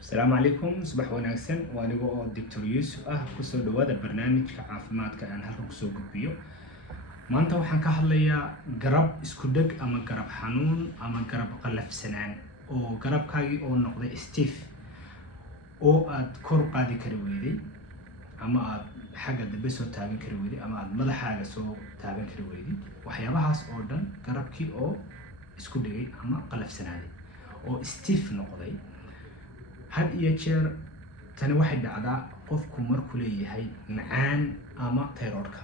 السلام عليكم صباح وناكسن وانيغو دكتور يوسف kusoo dhawaada barnaamijka caafimaadka aan halkan kusoo gudbiyo maanta waxaan ka hadlayaa garab isku dhag ama garab xanuun ama garab qalafsanaan oo garabkaagi oo noqday stiff oo aad kor qaadi kari weyday ama aad xagga dambe soo taagan kari weyday ama aad madaxaaga soo taagan kari weyday waxyaabahaas oo dhan garabkii oo isku dhigay ama qalafsanaaday oo stiff noqday had iyo jeer tani waxay dhacdaa qofku markuu leeyahay macaan ama thyroidka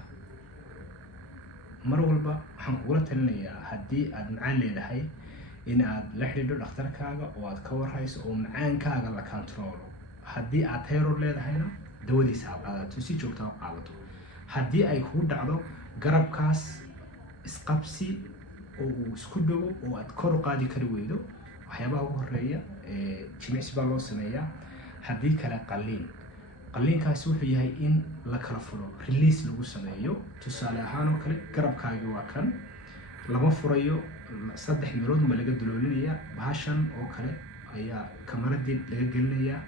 mar walba waxaan kugula talinayaa haddii aad macaan leedahay in aad la xidhiidho dhakhtarkaaga oo aad ka warhayso oo macaankaaga la controlo haddii aad thyroid leedahayna dawadiisa aad qaadato si joogto ah qaadato haddii ay kugu dhacdo garabkaas isqabsi oo uu isku dhago oo aad kor u qaadi kari weydo waxyaabaha ugu horeeya jimicsi baa loo sameeyaa haddii kale qalliinkaasi wuxuu yahay in la kala furo release lagu sameeyo tusaale ahaan oo kale garabkaagi waa kan lama furayo 3 meelood ma laga duloolinaya bahashan oo kale ayaa kamaradii laga gelinayaa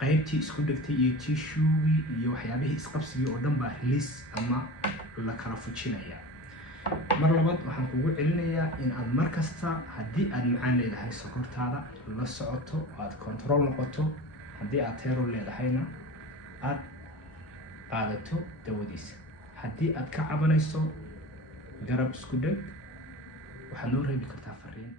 qaybtii isku dhigtay iyo tissue iyo waxyaabihii isqabsigii oo dhan baa release ama la kala fujinaya mar labaad waxaan kugu celinayaa in aad markasta haddii aad macaan leedahay sokortaada la socoto aad control noqoto haddii aad thyroid leedahayna aad qaadato dawadiisa haddii aad ka cabanayso garab isku dhag waxaad noo reebi kartaa fariin